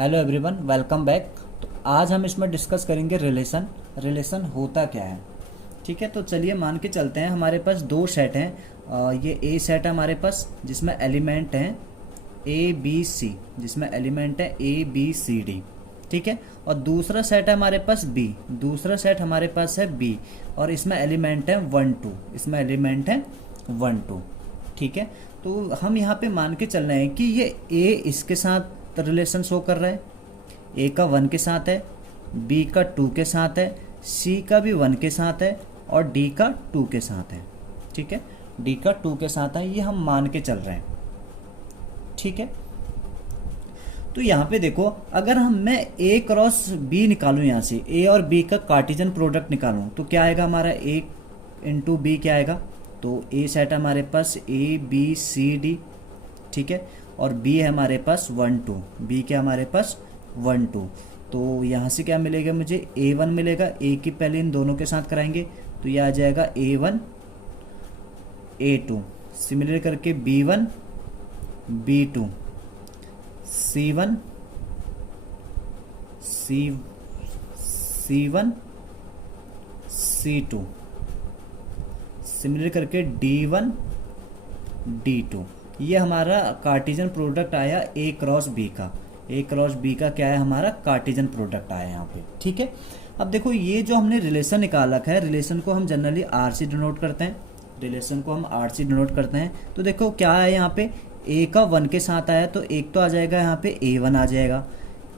Hello everyone, welcome back. तो आज हम इसमें डिस्कस करेंगे रिलेशन होता क्या है। ठीक है, तो चलिए मान के चलते हैं हमारे पास दो सेट हैं। ये ए सेट है हमारे पास जिसमें एलिमेंट हैं ए बी सी, जिसमें एलिमेंट है ए बी सी डी। ठीक है, और दूसरा सेट है हमारे पास बी, दूसरा सेट हमारे पास है बी और इसमें एलिमेंट है 1 2, इसमें एलिमेंट है 1 2। ठीक है, तो हम यहाँ पे मान के चल रहे हैं कि ये ए इसके साथ रिलेशन शो कर रहा है, ए का 1 के साथ है, बी का 2 के साथ है, सी का भी 1 के साथ है और डी का 2 के साथ है। ठीक है, डी का 2 के साथ है, ये हम मान के चल रहे हैं। ठीक है, तो यहाँ पे देखो, अगर मैं ए क्रॉस बी निकालूं, यहाँ से ए और बी का कार्टेशियन प्रोडक्ट निकालूं तो क्या आएगा हमारा, ए इंटू बी क्या आएगा। तो ए सेट हमारे पास ए बी सी डी। ठीक है, और बी है हमारे पास 1 2, बी क्या हमारे पास 1 2। तो यहाँ से क्या मिलेगा मुझे, A1 मिलेगा। ए की पहले इन दोनों के साथ कराएंगे तो यह आ जाएगा A1 A2। सिमिलर करके B1 B2 C1 C1 C2। Similar करके D1 D2। ये हमारा कार्टेशियन प्रोडक्ट आया ए क्रॉस बी का। ए क्रॉस बी का क्या है, हमारा कार्टेशियन प्रोडक्ट आया यहाँ पे। ठीक है, अब देखो ये जो हमने रिलेशन निकाला है, रिलेशन को हम जनरली आर से डिनोट करते हैं, रिलेशन को हम आर से डिनोट करते हैं। तो देखो क्या है यहाँ पे, ए का 1 के साथ आया तो एक तो आ जाएगा यहाँ पे A1 आ जाएगा।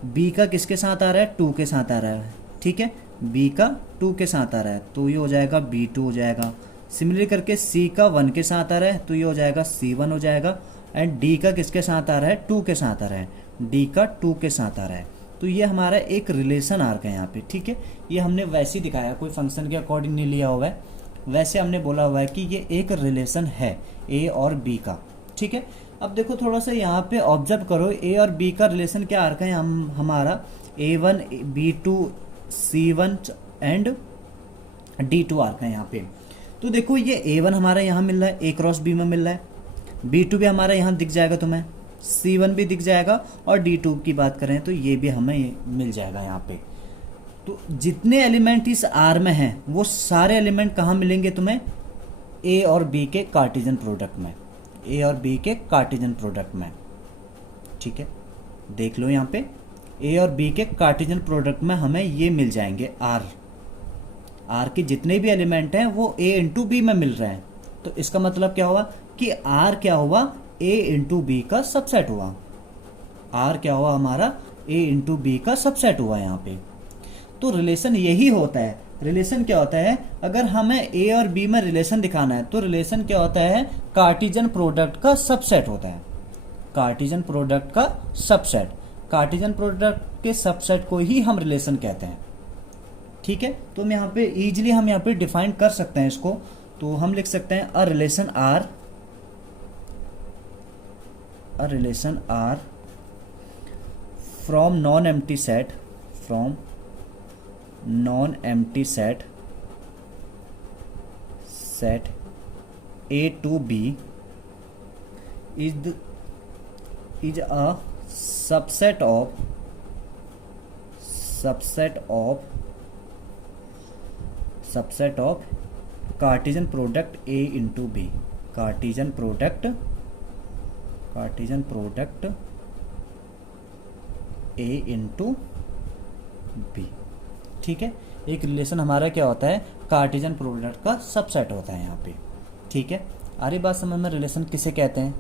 बी का किसके साथ आ रहा है, 2 के साथ आ रहा है। ठीक है, बी का 2 के साथ आ रहा है तो ये हो जाएगा B2 हो जाएगा। सिमिलर करके सी का 1 के साथ आ रहा है तो ये हो जाएगा C1 हो जाएगा। एंड डी का किसके साथ आ रहा है, 2 के साथ आ रहा है, डी का 2 के साथ आ रहा है। तो ये हमारा एक रिलेशन आर्क है यहाँ पे। ठीक है, ये हमने वैसे ही दिखाया, कोई फंक्शन के अकॉर्डिंग नहीं लिया हुआ है, वैसे हमने बोला हुआ है कि ये एक रिलेशन है ए और बी का। ठीक है, अब देखो थोड़ा सा यहाँ पे ऑब्जर्व करो, ए और बी का रिलेशन क्या आर्क है हमारा A1 B2 C1 and D2 arc है यहाँ पे। तो देखो ये A1 हमारा यहाँ मिल रहा है, ए क्रॉस बी में मिल रहा है, B2 भी हमारा यहाँ दिख जाएगा तुम्हें, C1 भी दिख जाएगा और D2 की बात करें तो ये भी हमें मिल जाएगा यहाँ पे। तो जितने एलिमेंट इस आर में हैं वो सारे एलिमेंट कहाँ मिलेंगे तुम्हें, ए और बी के कार्टेशियन प्रोडक्ट में, ए और बी के कार्टेशियन प्रोडक्ट में। ठीक है, देख लो यहाँ पे ए और बी के कार्टेशियन प्रोडक्ट में हमें ये मिल जाएंगे आर के जितने भी एलिमेंट हैं वो ए इंटू बी में मिल रहे हैं। तो इसका मतलब क्या हुआ कि आर क्या हुआ, ए इंटू बी का सबसेट हुआ। आर क्या हुआ हमारा, ए इंटू बी का सबसेट हुआ यहाँ पे। तो रिलेशन यही होता है। रिलेशन क्या होता है, अगर हमें ए और बी में रिलेशन दिखाना है तो रिलेशन क्या होता है, कार्टेशियन प्रोडक्ट का सबसेट होता है। कार्टेशियन प्रोडक्ट का सबसेट, कार्टेशियन प्रोडक्ट के सबसेट को ही हम रिलेशन कहते हैं। ठीक है, तो हम यहाँ पे इजीली हम यहाँ पे डिफाइन कर सकते हैं इसको। तो हम लिख सकते हैं a relation R from non empty set, from non empty set A to B is a subset of Cartesian product A into B, Cartesian product A into B। ठीक है, एक रिलेशन हमारा क्या होता है, कार्टेशियन प्रोडक्ट का subset होता है यहाँ पे। ठीक है, आरी बात समझ में, रिलेशन किसे कहते हैं।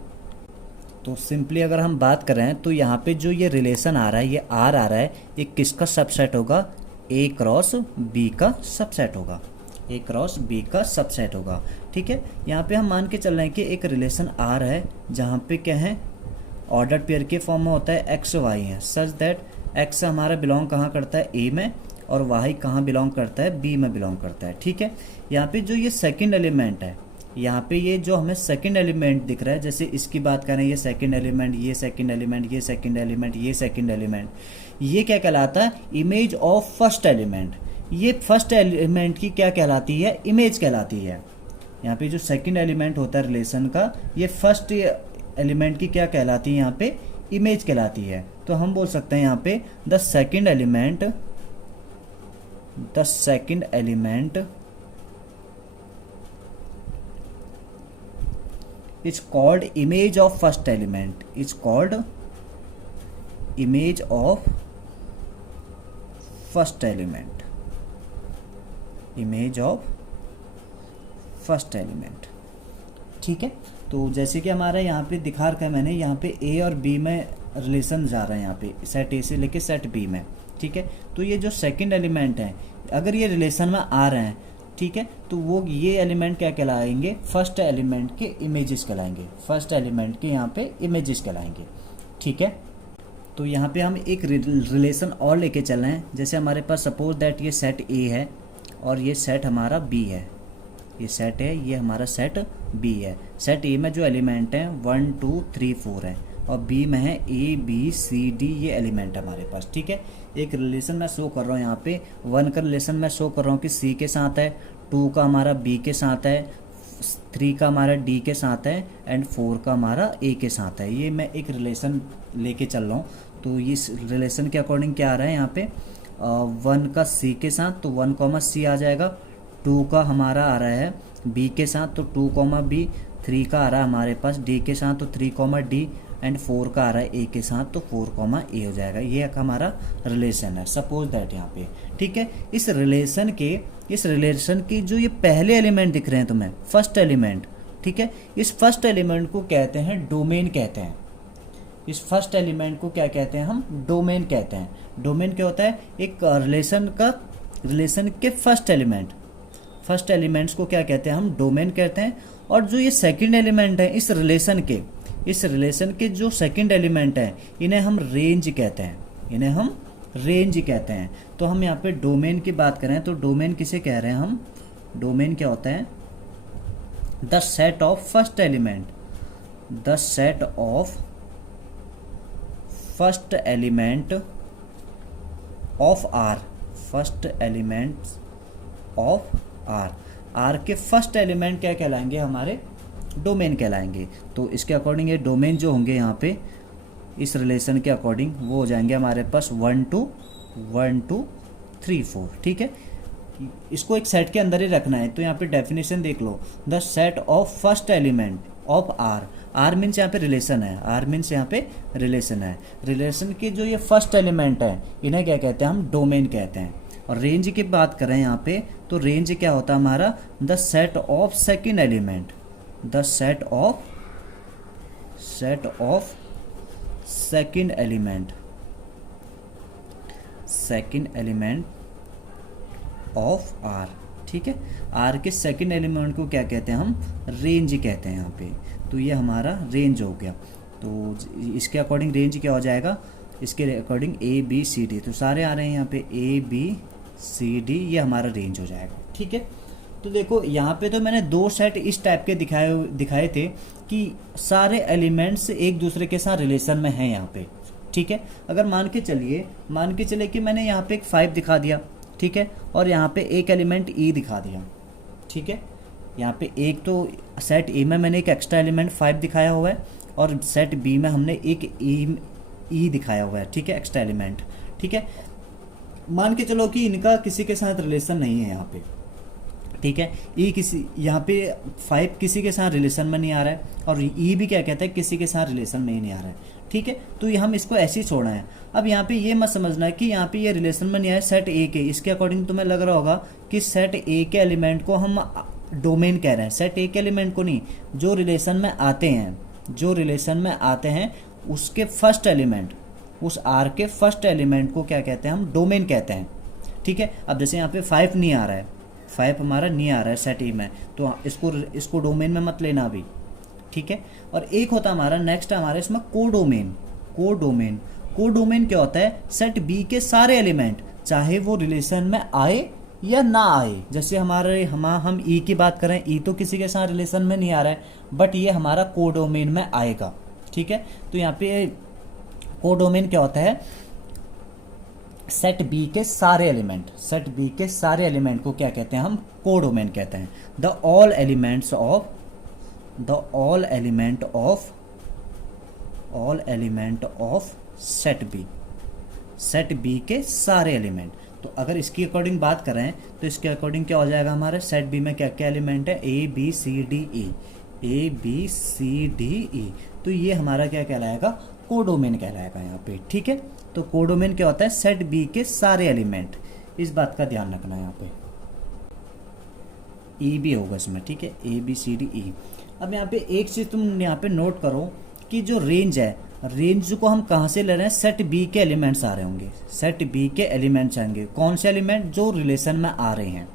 तो सिंपली अगर हम बात करें तो यहाँ पे जो ये रिलेशन आ रहा है, ये आर आ रहा है, ये किसका सबसेट होगा, ए क्रॉस बी का सबसेट होगा, ए क्रॉस बी का सबसेट होगा। ठीक है, यहाँ पे हम मान के चल रहे हैं कि एक रिलेशन आर है जहाँ पे क्या है, ऑर्डर्ड पेयर के फॉर्म में होता है एक्स वाई है, सच दैट एक्स हमारा बिलोंग कहाँ करता है, ए में, और वाई कहाँ बिलोंग करता है, बी में बिलोंग करता है। ठीक है, यहाँ पे जो ये सेकंड एलिमेंट है, यहाँ पे ये जो हमें सेकंड एलिमेंट दिख रहा है, जैसे इसकी बात करें, ये सेकंड एलिमेंट, ये सेकंड एलिमेंट, ये सेकंड एलिमेंट, ये सेकंड एलिमेंट, ये क्या कहलाता है, इमेज ऑफ फर्स्ट एलिमेंट। ये फर्स्ट एलिमेंट की क्या कहलाती है, इमेज कहलाती है। यहाँ पे जो सेकंड एलिमेंट होता है रिलेशन का, ये फर्स्ट एलिमेंट की क्या कहलाती है यहाँ पे, इमेज कहलाती है। तो हम बोल सकते हैं यहाँ पे the second element is called image of first element, is called image of first element, image of first element. ठीक है, तो जैसे कि हमारा यहाँ पे दिखा रखा है मैंने, यहाँ पे ए और बी में रिलेशन जा रहा है, यहाँ पे सेट ए से लेके सेट बी में। ठीक है, तो ये जो सेकंड एलिमेंट है अगर ये रिलेशन में आ रहे हैं, ठीक है, तो वो ये एलिमेंट क्या कहलाएंगे, फर्स्ट एलिमेंट के इमेजेस कहलाएंगे, फर्स्ट एलिमेंट के यहाँ पे इमेजेस कहलाएंगे। ठीक है, तो यहाँ पे हम एक रिलेशन और लेके चल रहे हैं। जैसे हमारे पास सपोज दैट ये सेट ए है और ये सेट हमारा बी है, ये सेट है, ये हमारा सेट बी है। सेट ए में जो एलिमेंट हैं 1 2 3 4 है और बी में है ए बी सी डी, ये एलिमेंट है हमारे पास। ठीक है, एक रिलेशन मैं शो कर रहा हूँ यहाँ पे, 1 का रिलेशन मैं शो कर रहा हूँ कि सी के साथ है, 2 का हमारा बी के साथ है, 3 का हमारा डी के साथ है एंड 4 का हमारा ए के साथ है। ये मैं एक रिलेशन लेके चल रहा हूँ। तो इस रिलेशन के अकॉर्डिंग क्या आ रहा है यहाँ पे, 1 का सी के साथ तो 1 सी आ जाएगा, 2 का हमारा आ रहा है बी के साथ तो 2 बी, 3 का आ रहा है हमारे पास डी के साथ तो 3 डी एंड 4 का आ रहा है ए के साथ तो 4 ए हो जाएगा। ये एक हमारा रिलेशन है सपोज दैट यहाँ पे। ठीक है, इस रिलेशन की जो ये पहले एलिमेंट दिख रहे हैं तुम्हें, फर्स्ट एलिमेंट, ठीक है, इस फर्स्ट एलिमेंट को कहते हैं डोमेन कहते हैं। इस फर्स्ट एलिमेंट को क्या कहते हैं हम, डोमेन कहते हैं। डोमेन क्या होता है, एक रिलेशन के फर्स्ट एलिमेंट्स को क्या कहते हैं हम, डोमेन कहते हैं। और जो ये सेकंड एलिमेंट है इस रिलेशन के जो सेकंड एलिमेंट है इन्हें हम रेंज कहते हैं, तो हम यहाँ पे डोमेन की बात करें तो डोमेन किसे कह रहे हैं हम, डोमेन क्या होता है, the set of first element, the set of first element of R, first element of R के फर्स्ट एलिमेंट क्या कहलाएंगे, हमारे डोमेन कहलाएंगे। तो इसके अकॉर्डिंग ये डोमेन जो होंगे यहाँ पे इस रिलेशन के अकॉर्डिंग वो हो जाएंगे हमारे पास 1 2 3 4। ठीक है, इसको एक सेट के अंदर ही रखना है। तो यहाँ पे डेफिनेशन देख लो, the set of first element of R means यहाँ पे रिलेशन है, आर मीन्स यहाँ पे रिलेशन है। रिलेशन के जो ये फर्स्ट एलिमेंट है इन्हें क्या कहते हैं हम, डोमेन कहते हैं। और रेंज की बात करें यहाँ पे तो रेंज क्या होता है हमारा, the set of second element, the set of second element of R. ठीक है, आर के सेकंड एलिमेंट को क्या कहते हैं हम, रेंज कहते हैं यहाँ पे। तो ये हमारा रेंज हो गया। तो इसके अकॉर्डिंग रेंज क्या हो जाएगा, इसके according A B C D, तो सारे आ रहे हैं यहाँ पे ए बी सी डी, ये हमारा रेंज हो जाएगा। ठीक है, तो देखो यहाँ पे तो मैंने 2 सेट इस टाइप के दिखाए थे कि सारे एलिमेंट्स एक दूसरे के साथ रिलेशन में हैं यहाँ पे। ठीक है, अगर मान के चले कि मैंने यहाँ पे एक 5 दिखा दिया, ठीक है, और यहाँ पे एक एलिमेंट ई दिखा दिया। ठीक है, यहाँ पे एक तो सेट ए में मैंने एक एक्स्ट्रा एलिमेंट 5 दिखाया हुआ है और सेट बी में हमने एक ई दिखाया हुआ है। ठीक है, एक्स्ट्रा एलिमेंट। ठीक है, मान के चलो कि इनका किसी के साथ रिलेशन नहीं है यहाँ पे। ठीक है, यहाँ पे 5 किसी के साथ रिलेशन में नहीं आ रहा है और ई भी क्या कहता है, किसी के साथ रिलेशन में ही नहीं आ रहा है। ठीक है, तो हम इसको ऐसे ही छोड़ना है। अब यहाँ पे ये मत समझना है कि यहाँ पे ये रिलेशन में नहीं आया सेट ए के, इसके अकॉर्डिंग तुम्हें लग रहा होगा कि सेट ए के एलिमेंट को हम डोमेन कह रहे हैं। सेट ए के एलिमेंट को नहीं, जो रिलेशन में आते हैं उसके फर्स्ट एलिमेंट, उस आर के फर्स्ट एलिमेंट को क्या कहते हैं हम, डोमेन कहते हैं। ठीक है, अब जैसे यहाँ पे 5 नहीं आ रहा है, 5 हमारा नहीं आ रहा है सेट ए में, तो इसको डोमेन में मत लेना अभी। ठीक है, और एक होता हमारा नेक्स्ट हमारा इसमें कोडोमेन क्या होता है, सेट बी के सारे एलिमेंट चाहे वो रिलेशन में आए या ना आए। जैसे हम ई की बात करें, ई तो किसी के साथ रिलेशन में नहीं आ रहा है बट ये हमारा कोडोमेन में आएगा। ठीक है, तो यहाँ पे कोडोमेन क्या होता है, सेट बी के सारे एलिमेंट को क्या कहते हैं हम, कोडोमेन कहते हैं। The all element all element of set B, set B के सारे एलिमेंट। तो अगर इसकी अकॉर्डिंग बात करें तो इसके अकॉर्डिंग क्या हो जाएगा, हमारे सेट बी में क्या क्या एलिमेंट है, A B C D E, A B C D E. तो ये हमारा क्या कहलाएगा, कोडोमेन कहलाएगा यहाँ पे, ठीक है। तो कोडोमेन क्या होता है, सेट बी के सारे एलिमेंट, इस बात का ध्यान रखना यहाँ पे। ई भी होगा इसमें, ठीक है, ए बी सी डी ई। अब यहाँ पे एक चीज़ तुम यहाँ पे नोट करो कि जो रेंज है, रेंज को हम कहाँ से ले रहे हैं, सेट बी के एलिमेंट्स आ रहे होंगे, सेट बी के एलिमेंट्स आएंगे। कौन से एलिमेंट, जो रिलेशन में आ रहे हैं,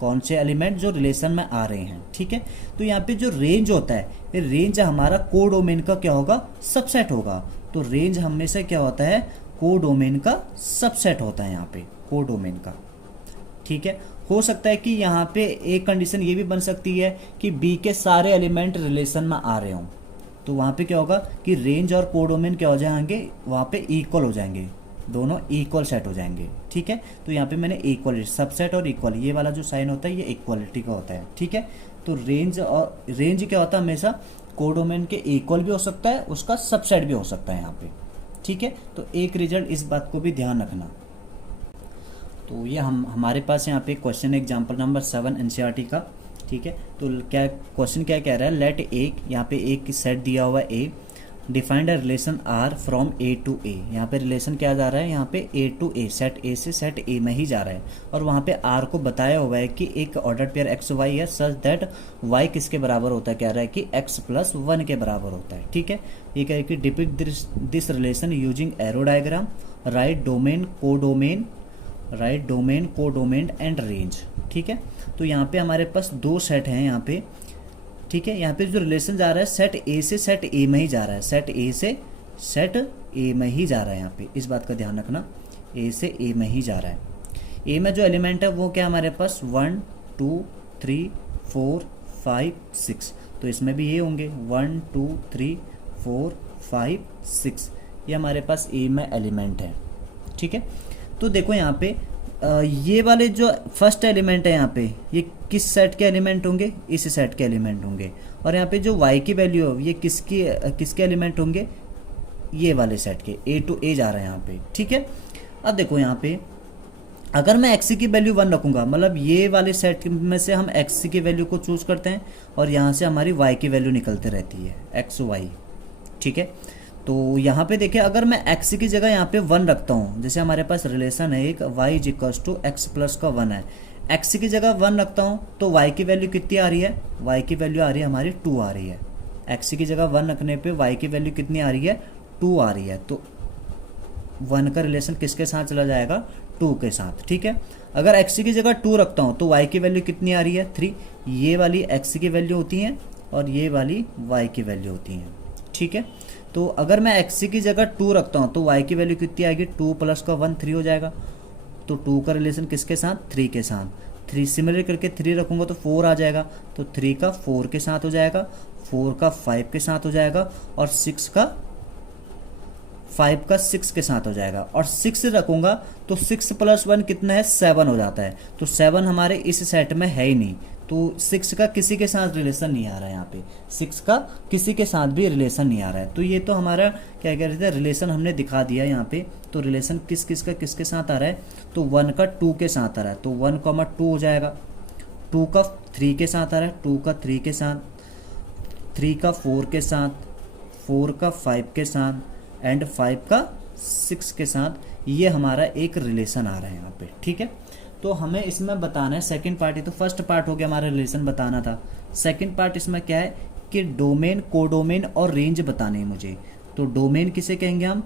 कौन से एलिमेंट जो रिलेशन में आ रहे हैं, ठीक है। तो यहाँ पे जो रेंज होता है, रेंज हमारा कोडोमेन का क्या होगा, सबसेट होगा। तो रेंज हमेशा क्या होता है, कोडोमेन का सबसेट होता है यहाँ पे, कोडोमेन का, ठीक है। हो सकता है कि यहाँ पे एक कंडीशन ये भी बन सकती है कि बी के सारे एलिमेंट रिलेशन में आ रहे हों, तो वहाँ पे क्या होगा कि रेंज और कोडोमेन क्या हो जाएंगे, वहाँ पे इक्वल हो जाएंगे, दोनों इक्वल सेट हो जाएंगे, ठीक है। तो यहाँ पे मैंने इक्वल, सबसेट और इक्वल, ये वाला जो साइन होता है ये इक्वलिटी का होता है, ठीक है। तो रेंज और रेंज क्या होता है, हमेशा कोडोमेन के इक्वल भी हो सकता है, उसका सबसेट भी हो सकता है यहाँ पे, ठीक है। तो एक रिजल्ट, इस बात को भी ध्यान रखना। तो ये हमारे पास यहाँ पे क्वेश्चन एग्जाम्पल नंबर 7 एनसीईआरटी का, ठीक है। तो क्या क्वेश्चन क्या कह रहा है, लेट ए, यहाँ पे एक सेट दिया हुआ है A, defined a relation R from A to A. यहाँ पे रिलेशन क्या जा रहा है, यहाँ पे ए टू ए, सेट ए से सेट ए में ही जा रहा है, और वहाँ पे आर को बताया हुआ है कि एक ऑर्डर पेयर एक्स वाई है सच दैट वाई किसके बराबर होता है, कह रहा है कि एक्स प्लस 1 के बराबर होता है, ठीक है। ये कह रहा है कि depict this relation using arrow diagram, right domain codomain, right domain codomain and range, ठीक है। तो यहाँ पे हमारे पास दो सेट हैं यहाँ पे, ठीक है। यहाँ पे जो रिलेशन जा रहा है सेट ए से सेट ए में ही जा रहा है, सेट ए से सेट ए में ही जा रहा है, यहाँ पे इस बात का ध्यान रखना, ए से ए में ही जा रहा है। ए में जो एलिमेंट है वो क्या हमारे पास 1 2 3 4 5 6, तो इसमें भी ये होंगे 1 2 3 4 5 6, ये हमारे पास ए में एलिमेंट है, ठीक है। तो देखो यहाँ पे ये वाले जो फर्स्ट एलिमेंट है यहाँ पे, ये किस सेट के एलिमेंट होंगे, इस सेट के एलिमेंट होंगे। और यहाँ पे जो y की वैल्यू है ये किसके एलिमेंट होंगे, ये वाले सेट के, ए टू ए जा रहा है यहाँ पे, ठीक है। अब देखो यहाँ पे अगर मैं x की वैल्यू 1 रखूँगा, मतलब ये वाले सेट में से हम x की वैल्यू को चूज करते हैं और यहाँ से हमारी y की वैल्यू निकलते रहती है, x y, ठीक है। तो यहाँ पे देखिए अगर मैं x की जगह यहाँ पे 1 रखता हूँ, जैसे हमारे पास रिलेशन है एक y is equals to x plus का 1 है, x की जगह 1 रखता हूँ तो y की वैल्यू कितनी आ रही है, y की वैल्यू आ रही है हमारी 2 आ रही है। x की जगह 1 रखने पे y की वैल्यू कितनी आ रही है, 2 आ रही है। तो 1 का रिलेशन किसके साथ चला जाएगा, 2 के साथ, ठीक है। अगर x की जगह 2 रखता हूँ तो y की वैल्यू कितनी आ रही है, 3। ये वाली x की वैल्यू होती है और ये वाली y की वैल्यू होती है, ठीक है। तो अगर मैं x की जगह 2 रखता हूँ तो y की वैल्यू कितनी आएगी, 2 प्लस का 1 3 हो जाएगा। तो 2 का रिलेशन किसके साथ, 3 के साथ। 3 सिमिलर करके 3 रखूँगा तो 4 आ जाएगा, तो 3 का 4 के साथ हो जाएगा, 4 का 5 के साथ हो जाएगा, और 5 का 6 के साथ हो जाएगा। और 6 रखूँगा तो 6 प्लस 1 कितना है, 7 हो जाता है। तो 7 हमारे इस सेट में है ही नहीं, तो 6 का किसी के साथ रिलेशन नहीं आ रहा है यहाँ पे, 6 का किसी के साथ भी रिलेशन नहीं आ रहा है। तो ये तो हमारा क्या कह रहे थे, रिलेशन हमने दिखा दिया यहाँ पे। तो रिलेशन किसके साथ आ रहा है, तो 1 का 2 के साथ आ रहा है, तो 1, 2 हो जाएगा। 2 का 3 के साथ आ रहा है, 2 का 3 के साथ, 3 का 4 के साथ, 4 का 5 के साथ, एंड 5 का 6 के साथ। ये हमारा एक रिलेशन आ रहा है यहाँ पे, ठीक है। तो हमें इसमें बताना है सेकंड पार्ट, ये तो फर्स्ट पार्ट हो गया हमारा रिलेशन बताना था। सेकंड पार्ट इसमें क्या है कि डोमेन कोडोमेन और रेंज बताने हैं मुझे। तो डोमेन किसे कहेंगे हम,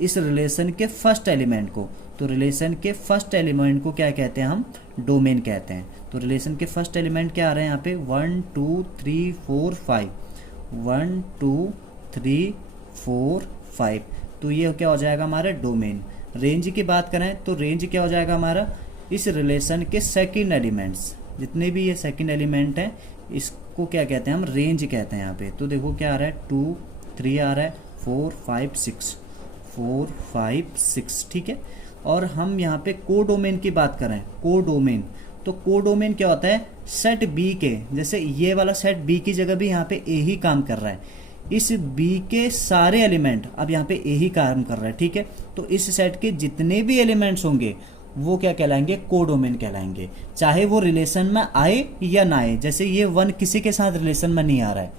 इस रिलेशन के फर्स्ट एलिमेंट को। तो रिलेशन के फर्स्ट एलिमेंट को क्या कहते हैं हम, डोमेन कहते हैं। तो रिलेशन के फर्स्ट एलिमेंट क्या आ रहे हैं यहाँ पे, 1 2 3 4 5, 1 2 3 4 5। तो ये क्या हो जाएगा हमारा डोमेन। रेंज की बात करें तो रेंज क्या हो जाएगा हमारा, इस रिलेशन के सेकंड एलिमेंट्स, जितने भी ये सेकंड एलिमेंट हैं इसको क्या कहते हैं हम, रेंज कहते हैं यहाँ पे। तो देखो क्या आ रहा है, 2 3 आ रहा है, 4 5 6, 4 5 6, ठीक है। और हम यहाँ पे कोडोमेन की बात करें, कोडोमेन, तो कोडोमेन क्या होता है, सेट बी के, जैसे ये वाला सेट बी की जगह भी यहाँ पे ए ही काम कर रहा है, इस बी के सारे एलिमेंट, अब यहाँ पे ए ही काम कर रहा है, ठीक है, तो इस सेट के जितने भी एलिमेंट्स होंगे वो क्या कहलाएंगे, कोडोमेन कहलाएंगे, चाहे वो रिलेशन में आए या ना आए। जैसे ये 1 किसी के साथ रिलेशन में नहीं आ रहा है,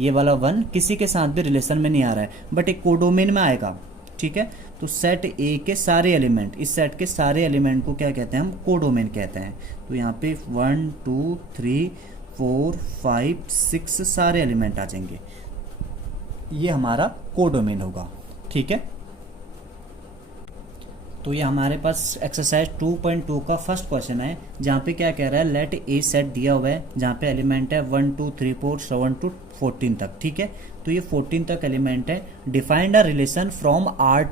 ये वाला 1 किसी के साथ भी रिलेशन में नहीं आ रहा है, बट एक कोडोमेन में आएगा, ठीक है। तो सेट ए के सारे एलिमेंट, इस सेट के सारे एलिमेंट को क्या कहते हैं हम, कोडोमेन कहते हैं। तो यहाँ पे 1 2 3 4 5 6 सारे एलिमेंट आ जाएंगे, ये हमारा कोडोमेन होगा, ठीक है। तो ये हमारे पास एक्सरसाइज 2.2 का फर्स्ट क्वेश्चन है, जहाँ पे क्या कह रहा है, लेट ए सेट दिया हुआ है जहाँ पे एलिमेंट है 1 2 3 4 7 to 14 तक, ठीक है। तो ये 14 तक एलिमेंट है। Defined a relation from R,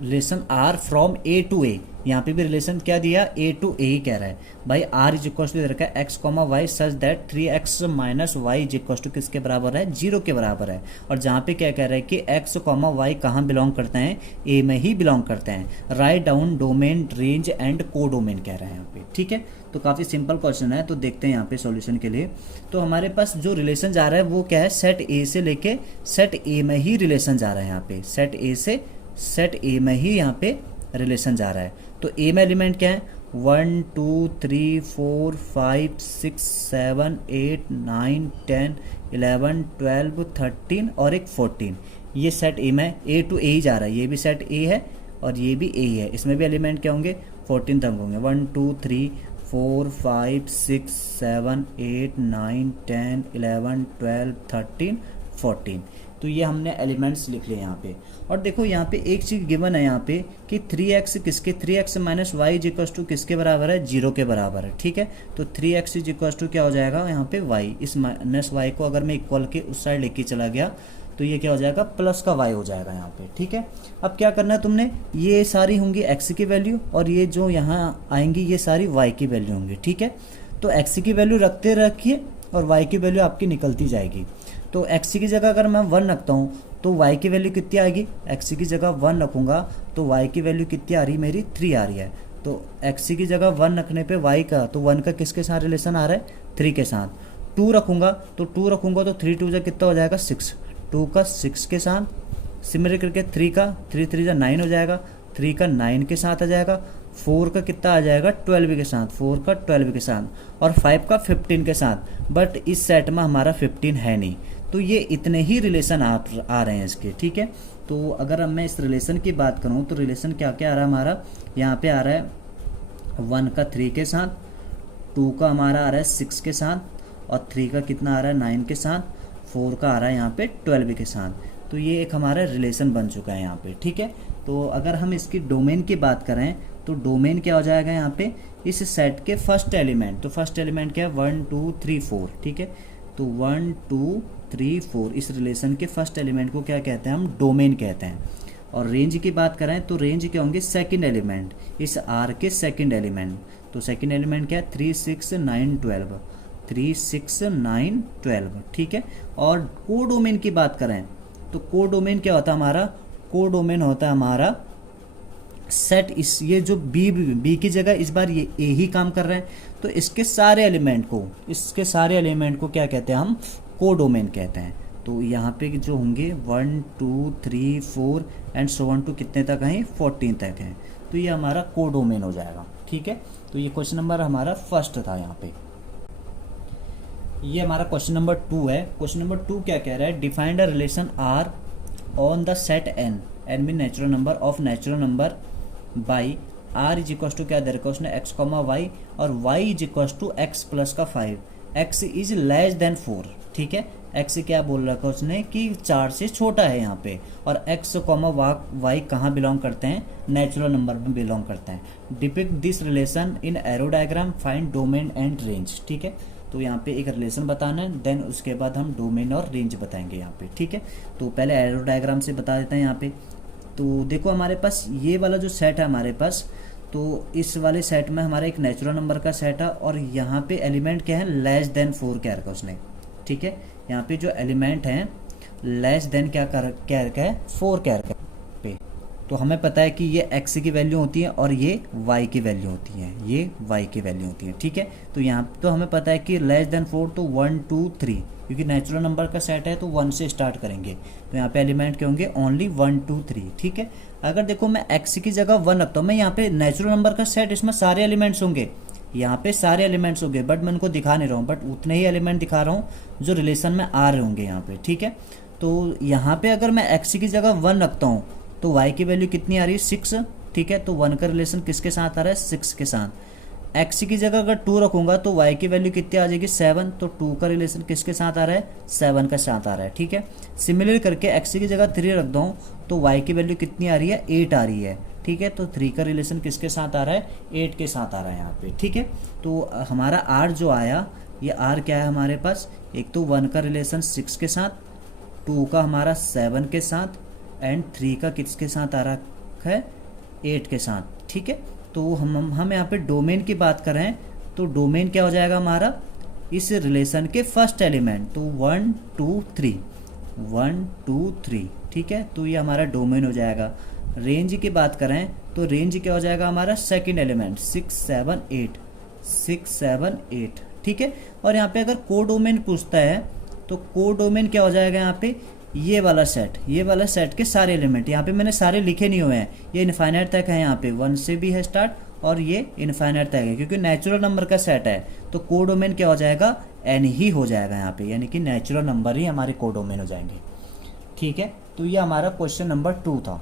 relation R from A to A, यहाँ पे भी रिलेशन क्या दिया, ए टू ए ही कह रहा है भाई। आर इज इक्वल टू दे रखा है x comma y such that 3x minus y is equal to किसके बराबर है, 0 के बराबर है। और जहाँ पे क्या कह रहा है कि एक्स कॉमा वाई कहाँ बिलोंग करते हैं, ए में ही बिलोंग करते हैं। Write down domain range and codomain कह रहे हैं यहाँ पे, ठीक है। तो काफ़ी सिंपल क्वेश्चन है, तो देखते हैं यहाँ पे सॉल्यूशन के लिए। तो हमारे पास जो रिलेशन जा रहा है वो क्या है, सेट ए से लेके सेट ए में ही रिलेशन जा रहा है यहाँ पे, सेट ए से सेट ए में ही यहाँ पे रिलेशन जा रहा है। तो ए में एलिमेंट क्या है, 1 2 3 4 5 6 7 8 9 10 11 12 13 और एक 14, ये सेट ए में ए टू ए ही जा रहा है, ये भी सेट ए है और ये भी ए ही है। इसमें भी एलिमेंट क्या होंगे, 14 तक होंगे, 1 2 3 4 5 6 7 8 9 10 11 12 13 14। तो ये हमने एलिमेंट्स लिख लिए यहाँ पे। और देखो यहाँ पे एक चीज़ गिवन है यहाँ पे कि 3x किसके, 3x minus y is equal to किसके बराबर है, 0 के बराबर है, ठीक है। तो 3x इज इक्वल टू क्या हो जाएगा यहाँ पे y, इस माइनस वाई को अगर मैं इक्वल के उस साइड लेके चला गया तो ये क्या हो जाएगा, प्लस का y हो जाएगा यहाँ पे, ठीक है। अब क्या करना है तुमने, ये सारी होंगी x की वैल्यू और ये जो यहाँ आएंगी ये सारी y की वैल्यू होंगी, ठीक है। तो x की वैल्यू रखते रखिए और y की वैल्यू आपकी निकलती जाएगी। तो x की जगह अगर मैं 1 रखता हूँ तो y की वैल्यू कितनी आएगी, x की जगह 1 रखूँगा तो y की वैल्यू कितनी आ रही है, मेरी 3 आ रही है। तो x की जगह 1 रखने पे y का, तो 1 का किसके साथ रिलेशन आ रहा है, 3 के साथ। 2 रखूँगा तो 2 रखूँगा तो 3 2 जा कितना हो जाएगा, 6, 2 का 6 के साथ। सिमिलर करके 3 का 3 3 जा 9 हो जाएगा, 3 का 9 के साथ आ जाएगा। 4 का कितना आ जाएगा, 12 के साथ, 4 का 12 के साथ और 5 का 15 के साथ। बट इस सेट में हमारा 15 है नहीं, तो ये इतने ही रिलेशन आ रहे हैं इसके, ठीक है। तो अगर अब मैं इस रिलेशन की बात करूँ तो रिलेशन क्या क्या आ रहा है हमारा, यहाँ पे आ रहा है 1 का 3 के साथ, 2 का हमारा आ रहा है 6 के साथ और 3 का कितना आ रहा है 9 के साथ, 4 का आ रहा है यहाँ पे 12 के साथ। तो ये एक हमारा रिलेशन बन चुका है यहाँ पे, ठीक है। तो अगर हम इसकी डोमेन की बात करें तो डोमेन क्या हो जाएगा यहाँ पे, इस सेट के फर्स्ट एलिमेंट, तो फर्स्ट एलिमेंट क्या है 1 2 3 4, ठीक है। तो 1 2 3 4 इस रिलेशन के फर्स्ट एलिमेंट को क्या कहते हैं हम, डोमेन कहते हैं। और रेंज की बात करें तो रेंज क्या होंगे, सेकंड एलिमेंट, इस आर के सेकंड एलिमेंट। तो सेकंड एलिमेंट क्या है 3 6 9 12, 3 6 9 12, ठीक है। और कोडोमेन की बात करें तो कोडोमेन क्या होता है हमारा, कोडोमेन होता है हमारा सेट, इस ये जो बी की जगह इस बार ये ए ही काम कर रहे हैं, तो इसके सारे एलिमेंट को क्या कहते हैं हम, कोडोमेन कहते हैं। तो यहाँ पे जो होंगे 1 2 3 4 एंड सो ऑन टू कितने तक हैं, 14 तक हैं। तो ये हमारा कोडोमेन हो जाएगा, ठीक है। तो ये क्वेश्चन नंबर हमारा फर्स्ट था यहाँ पे। ये हमारा क्वेश्चन नंबर 2 है। क्वेश्चन नंबर 2 क्या कह रहा है, defined a relation R on the set N, N भी natural number of natural number by R is equal to क्या दे रखा है उसने, एक्स कॉमा वाई और Y is equal to x plus का 5, एक्स इज लेस देन 4, ठीक है। एक्स क्या बोल रखा है उसने कि 4 से छोटा है यहाँ पे, और एक्स कॉमा वाई कहाँ बिलोंग करते हैं, नेचुरल नंबर में बिलोंग करते हैं। Depict this relation in arrow diagram, find domain and range, ठीक है। तो यहाँ पे एक रिलेशन बताना है, देन उसके बाद हम डोमेन और रेंज बताएंगे यहाँ पे, ठीक है। तो पहले एरो डायग्राम से बता देते हैं यहाँ पे। तो देखो हमारे पास ये वाला जो सेट है हमारे पास, तो इस वाले सेट में हमारा एक नेचुरल नंबर का सेट है और यहाँ पे एलिमेंट क्या है, लेस देन 4 कह रखा उसने, ठीक है। यहाँ पे जो एलिमेंट हैं लेस देन क्या रखा है, 4 कह रखा है पे, तो हमें पता है कि ये x की वैल्यू होती है और ये y की वैल्यू होती है, ये y की वैल्यू होती है, ठीक है। तो यहाँ तो हमें पता है कि लेस देन 4 तो 1 2 3, क्योंकि नेचुरल नंबर का सेट है तो 1 से स्टार्ट करेंगे, तो यहाँ पे एलिमेंट क्या होंगे, ओनली 1 2 3, ठीक है। अगर देखो मैं x की जगह 1 रखता हूँ, मैं यहाँ पे नेचुरल नंबर का सेट, इसमें सारे एलिमेंट्स होंगे, यहाँ पे सारे एलिमेंट्स होंगे, बट मैं उनको दिखा नहीं रहा हूँ, बट उतने ही एलिमेंट दिखा रहा हूँ जो रिलेशन में आ रहे होंगे यहाँ पे, ठीक है। तो यहाँ पे अगर मैं x की जगह 1 रखता हूँ तो y की वैल्यू कितनी आ रही है, 6, ठीक है। तो 1 का रिलेशन किसके साथ आ रहा है, 6 के साथ। x की जगह अगर 2 रखूँगा तो y की वैल्यू कितनी आ जाएगी, 7, तो 2 का रिलेशन किसके साथ आ रहा है, 7 के साथ आ रहा है, ठीक है। सिमिलर करके x की जगह 3 रख दूँ तो y की वैल्यू कितनी आ रही है, 8 आ रही है, ठीक है। तो 3 का रिलेशन किसके साथ आ रहा है, 8 के साथ आ रहा है यहाँ पे, ठीक है। तो हमारा r जो आया, ये r क्या है हमारे पास, एक तो 1 का रिलेशन 6 के साथ, 2 का हमारा 7 के साथ, एंड 3 का किसके साथ आ रहा है, 8 के साथ, ठीक है। तो हम यहाँ पे डोमेन की बात कर रहे हैं, तो डोमेन क्या हो जाएगा हमारा, इस रिलेशन के फर्स्ट एलिमेंट, तो 1 2 3, 1 2 3, ठीक है। तो ये हमारा डोमेन हो जाएगा। रेंज की बात करें तो रेंज क्या हो जाएगा हमारा, सेकंड एलिमेंट, 6 7 8, 6 7 8, ठीक है। और यहाँ पे अगर कोडोमेन पूछता है तो कोडोमेन क्या हो जाएगा यहाँ पे, ये वाला सेट के सारे एलिमेंट, यहाँ पे मैंने सारे लिखे नहीं हुए हैं, ये इनफाइनाइट तक है, यहाँ पे 1 से भी है स्टार्ट और ये इनफाइनाइट तक है, क्योंकि नेचुरल नंबर का सेट है तो कोडोमेन क्या हो जाएगा, n ही हो जाएगा यहाँ पे, यानी कि नेचुरल नंबर ही हमारे कोडोमेन हो जाएंगे, ठीक है। तो ये हमारा क्वेश्चन नंबर 2 था।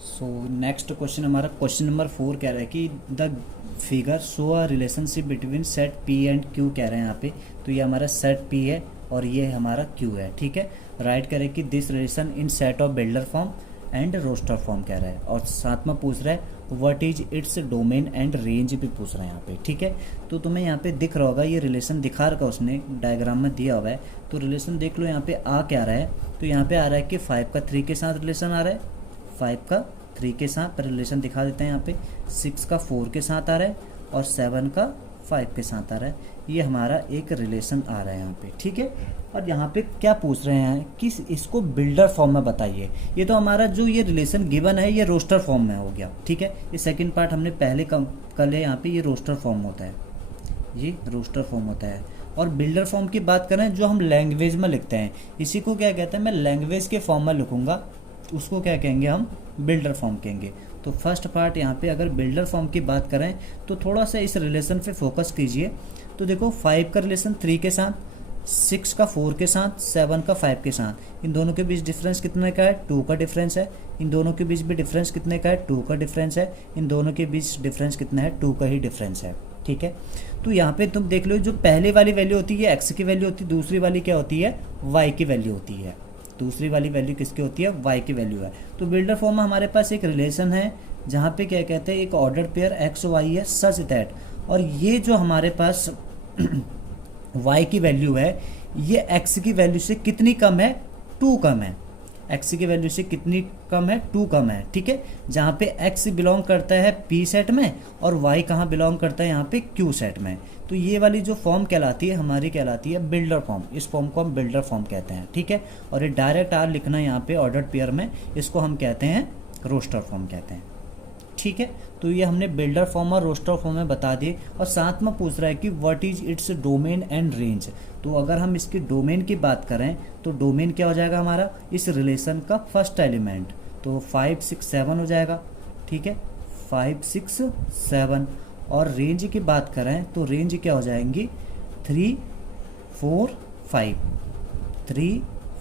सो नेक्स्ट क्वेश्चन हमारा क्वेश्चन नंबर 4 कह रहा है कि the figure show a relationship between set P and Q कह रहे हैं यहाँ पे। तो ये हमारा सेट P है और ये हमारा Q है, ठीक है। राइट करें कि this relation in set of builder form and roster form कह रहा है, और साथ में पूछ रहा है what is its domain and range भी पूछ रहा है यहाँ पे, ठीक है। तो तुम्हें यहाँ पे दिख रहा होगा, ये रिलेशन दिखा रखा उसने डायग्राम में दिया हुआ है, तो रिलेशन देख लो यहाँ पे आ क्या रहा है। तो यहाँ पे आ रहा है कि 5 का 3 के साथ रिलेशन आ रहा है, 5 का 3 के साथ पर रिलेशन दिखा देते हैं यहाँ पे, 6 का 4 के साथ आ रहा है और 7 का 5 के साथ आ रहा है। ये हमारा एक रिलेशन आ रहा है यहाँ पे, ठीक है। और यहाँ पे क्या पूछ रहे हैं कि इसको बिल्डर फॉर्म में बताइए। ये तो हमारा जो ये रिलेशन गिवन है ये रोस्टर फॉर्म में हो गया, ठीक है। ये सेकंड पार्ट हमने पहले कर लिया, यहाँ पे ये रोस्टर फॉर्म होता है, ये रोस्टर फॉर्म होता है। और बिल्डर फॉर्म की बात करें जो हम लैंग्वेज में लिखते हैं, इसी को क्या कहते हैं, मैं लैंग्वेज के फॉर्म में लिखूंगा, उसको क्या कहेंगे हम, बिल्डर फॉर्म कहेंगे। तो फर्स्ट पार्ट यहाँ पे अगर बिल्डर फॉर्म की बात करें तो थोड़ा सा इस रिलेशन पे फोकस कीजिए। तो देखो 5 का रिलेशन 3 के साथ, 6 का 4 के साथ, 7 का 5 के साथ, इन दोनों के बीच डिफरेंस कितने का है, 2 का डिफरेंस है। इन दोनों के बीच भी डिफरेंस कितने का है, 2 का डिफरेंस है। इन दोनों के बीच डिफरेंस कितना है, 2 का ही डिफरेंस है, ठीक है। तो यहाँ पे तुम देख लो, जो पहले वाली वैल्यू होती है x की वैल्यू होती है, दूसरी वाली क्या होती है, y की वैल्यू होती है। दूसरी वाली वैल्यू किसकी होती है, y की वैल्यू है। तो बिल्डर फॉर्म में हमारे पास एक रिलेशन है जहाँ पे क्या कहते हैं, एक ऑर्डर पेयर x y है सच दैट, और ये जो हमारे पास y की वैल्यू है ये x की वैल्यू से कितनी कम है, 2 कम है। x की वैल्यू से कितनी कम है, 2 कम है, ठीक है। जहाँ पे x बिलोंग करता है p सेट में और y कहाँ बिलोंग करता है, यहाँ पे q सेट में। तो ये वाली जो फॉर्म कहलाती है हमारी कहलाती है बिल्डर फॉर्म, इस फॉर्म को हम बिल्डर फॉर्म कहते हैं, ठीक है। और ये डायरेक्ट आर लिखना यहाँ पे ऑर्डर्ड पेयर में, इसको हम कहते हैं रोस्टर फॉर्म कहते हैं, ठीक है। तो ये हमने बिल्डर फॉर्म और रोस्टर फॉर्म में बता दिए। और साथ में पूछ रहा है कि what is its domain and range. तो अगर हम इसकी डोमेन की बात करें तो डोमेन क्या हो जाएगा हमारा, इस रिलेशन का फर्स्ट एलिमेंट, तो 5 6 7 हो जाएगा, ठीक है, 5 6 7। और रेंज की बात करें तो रेंज क्या हो जाएंगी, 3 4 5, 3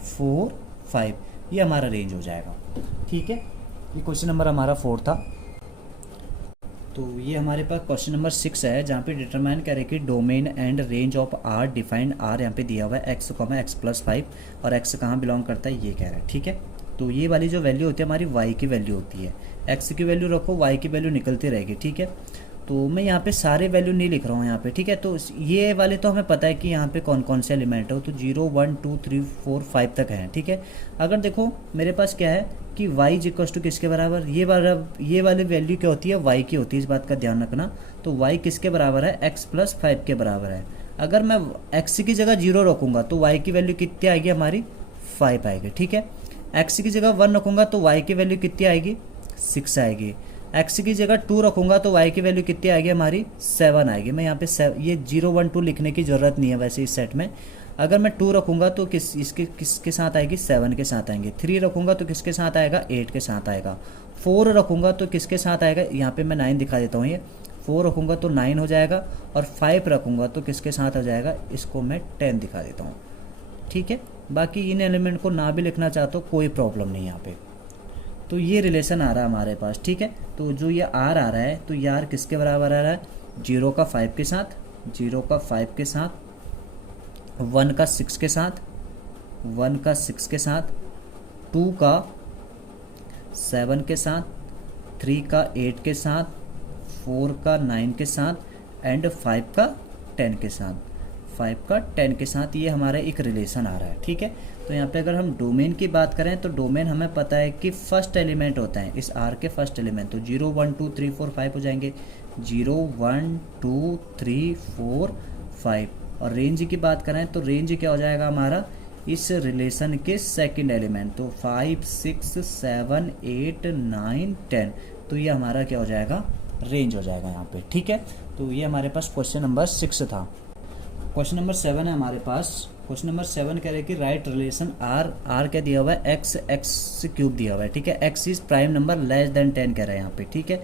4 5, ये हमारा रेंज हो जाएगा, ठीक है। ये क्वेश्चन नंबर हमारा 4 था। तो ये हमारे पास क्वेश्चन नंबर 6 है, जहाँ पे डिटरमाइन करें कि domain and range of R defined R, यहाँ पे दिया हुआ है x, x+5, और x कहाँ बिलोंग करता है ये कह रहा है, ठीक है। तो ये वाली जो वैल्यू होती है हमारी y की वैल्यू होती है, x की वैल्यू रखो y की वैल्यू निकलती रहेगी, ठीक है। तो मैं यहाँ पे सारे वैल्यू नहीं लिख रहा हूँ यहाँ पे, ठीक है। तो ये वाले तो हमें पता है कि यहाँ पे कौन कौन से एलिमेंट हो, तो 0 1 2 3 4 5 तक हैं, ठीक है। अगर देखो मेरे पास क्या है कि y इक्वल्स टू किसके बराबर, ये वाली वैल्यू क्या होती है, y की होती है, इस बात का ध्यान रखना। तो y किसके बराबर है, x+5 के बराबर है। अगर मैं x की जगह 0 रखूँगा तो y की वैल्यू कितनी आएगी हमारी, 5 आएगी, ठीक है। एक्स की जगह 1 रखूँगा तो वाई की वैल्यू कितनी आएगी, 6 आएगी। एक्स की जगह 2 रखूँगा तो वाई की वैल्यू कितनी आएगी हमारी, 7 आएगी। मैं यहाँ पे ये 0 1 2 लिखने की ज़रूरत नहीं है वैसे इस सेट में। अगर मैं 2 रखूँगा तो किसके साथ आएगी, 7 के साथ आएंगे। 3 रखूँगा तो किसके साथ आएगा, 8 के साथ आएगा। 4 रखूँगा तो किसके साथ आएगा, यहाँ पे मैं 9 दिखा देता हूँ। ये 4 रखूँगा तो 9 हो जाएगा, और 5 रखूँगा तो किसके साथ हो जाएगा, इसको मैं 10 दिखा देता हूँ। ठीक है, बाकी इन एलिमेंट को ना भी लिखना चाहते हो कोई प्रॉब्लम नहीं यहाँ पे। तो ये रिलेशन आ रहा है हमारे पास। ठीक है, तो जो ये आर आ रहा है तो ये आर किसके बराबर आ रहा है, 0 का 5 के साथ, 0 का 5 के साथ, 1 का 6 के साथ, 1 का 6 के साथ, 2 का 7 के साथ, 3 का 8 के साथ, 4 का 9 के साथ, एंड 5 का 10 के साथ, 5 का 10 के साथ ये हमारा एक रिलेशन आ रहा है। ठीक है, तो यहाँ पे अगर हम डोमेन की बात करें तो डोमेन हमें पता है कि फर्स्ट एलिमेंट होता है इस आर के, फर्स्ट एलिमेंट। तो 0 1 2 3 4 5 हो जाएंगे, 0 1 2 3 4 5। और रेंज की बात करें तो रेंज क्या हो जाएगा हमारा, इस रिलेशन के सेकंड एलिमेंट। तो 5 6 7 8 9 10, तो ये हमारा क्या हो जाएगा, रेंज हो जाएगा यहाँ पे। ठीक है, तो ये हमारे पास क्वेश्चन नंबर 6 था। क्वेश्चन नंबर 7 है हमारे पास। क्वेश्चन नंबर 7 कह रहे हैं कि राइट रिलेशन आर, आर क्या दिया हुआ है, एक्स क्यूब दिया हुआ है। ठीक है, x is prime number less than 10 कह रहे हैं यहाँ पे। ठीक है,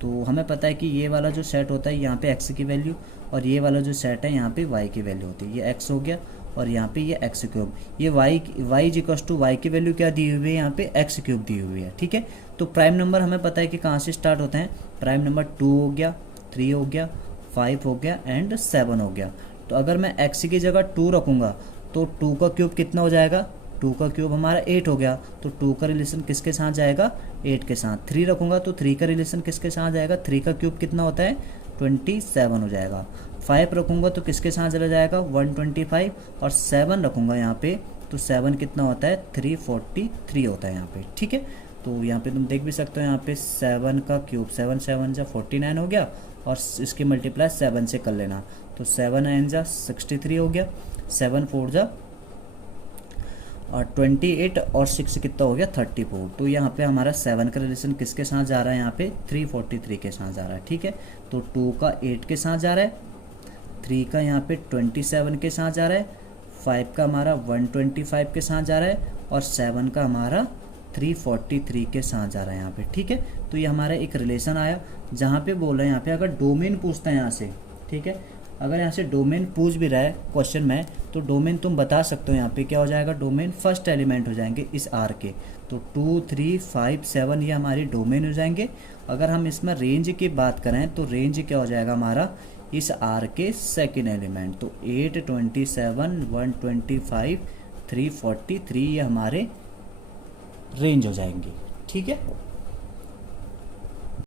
तो हमें पता है कि ये वाला जो सेट होता है यहाँ पे एक्स की वैल्यू, और ये वाला जो सेट है यहाँ पे वाई की वैल्यू होती है। ये एक्स हो गया और यहाँ पे ये एक्स क्यूब, ये y is equals to y की वैल्यू क्या दी हुई है यहाँ पे, एक्स क्यूब दी हुई है। ठीक है, तो प्राइम नंबर हमें पता है कि कहाँ से स्टार्ट होते हैं, प्राइम नंबर 2 हो गया, 3 हो गया, 5 हो गया, एंड 7 हो गया। तो अगर मैं x की जगह 2 रखूँगा तो 2 का क्यूब कितना हो जाएगा, 2 का क्यूब हमारा 8 हो गया। तो 2 का रिलेशन किसके साथ जाएगा, 8 के साथ। 3 रखूँगा तो 3 का रिलेशन किसके साथ जाएगा, 3 का क्यूब कितना होता है, 27 हो जाएगा। 5 रखूँगा तो किसके साथ चला जाएगा, 125। और 7 रखूँगा यहाँ पे तो 7 कितना होता है, 343 होता है यहाँ पे। ठीक है, तो यहाँ पे तुम देख भी सकते हो, यहाँ पे 7 का क्यूब, 7 7 जा 49 हो गया, और इसकी मल्टीप्लाई 7 से कर लेना। तो 7 9 जा 63 हो गया, 7 4 जा और 28, और 6 कितना हो गया, 34। तो यहाँ पे हमारा 7 का रिलेशन किसके साथ जा रहा है, यहाँ पे 343 के साथ जा रहा है। ठीक है, तो 2 का 8 के साथ जा रहा है, 3 का यहाँ पे 27 के साथ जा रहा है, 5 का हमारा 125 के साथ जा रहा है, और 7 का हमारा 343 के साथ जा रहा है यहाँ पे। ठीक है, तो ये हमारा एक रिलेशन आया। जहाँ पे बोल रहे हैं यहाँ पे अगर डोमेन पूछता है यहाँ से, ठीक है, अगर यहाँ से डोमेन पूछ भी रहा है क्वेश्चन में, तो डोमेन तुम बता सकते हो यहाँ पे क्या हो जाएगा, डोमेन फर्स्ट एलिमेंट हो जाएंगे इस आर के। तो 2 3 5 7 ये हमारी डोमेन हो जाएंगे। अगर हम इसमें रेंज की बात करें तो रेंज क्या हो जाएगा हमारा, इस आर के सेकेंड एलिमेंट। तो 8 27 125 343 ये हमारे रेंज हो जाएंगे। ठीक है।